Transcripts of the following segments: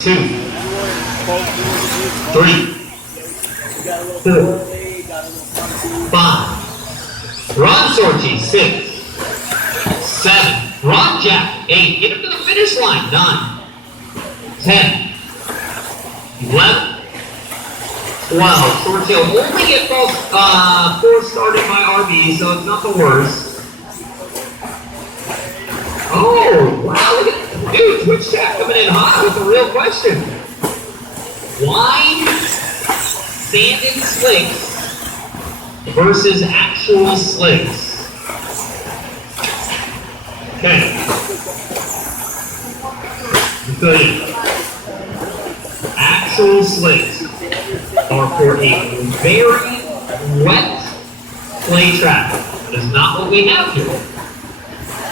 2, 3, 4, 5. Run, Sorchi. 6, 7. Run, Jack. 8. Get him to the finish line. 9, 10, 11, 12. Sorchi will only get 4 started by RB, so it's not the worst. Oh, wow, look at that. Dude, Twitch chat coming in hot with a real question. Why sanded slicks versus actual slicks? Okay. Good. Actual slicks are for a very wet clay track. That is not what we have here.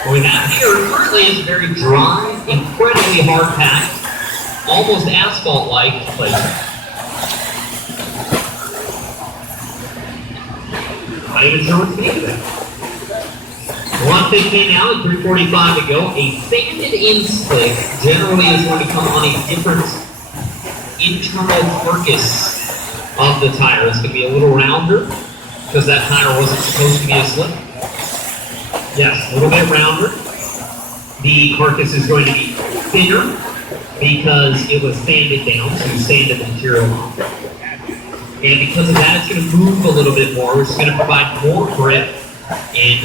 What we have here currently is very dry, incredibly hard packed, almost asphalt-like clay track. Not even sure what to make of that. 1:15 now and 3:45 to go. A sanded in slick generally is going to come on a different internal carcass of the tire. It's going to be a little rounder because that tire wasn't supposed to be a slick. Yes, a little bit rounder. The carcass is going to be thinner because it was sanded down, so you sanded the material off. And because of that, it's going to move a little bit more, which is going to provide more grip in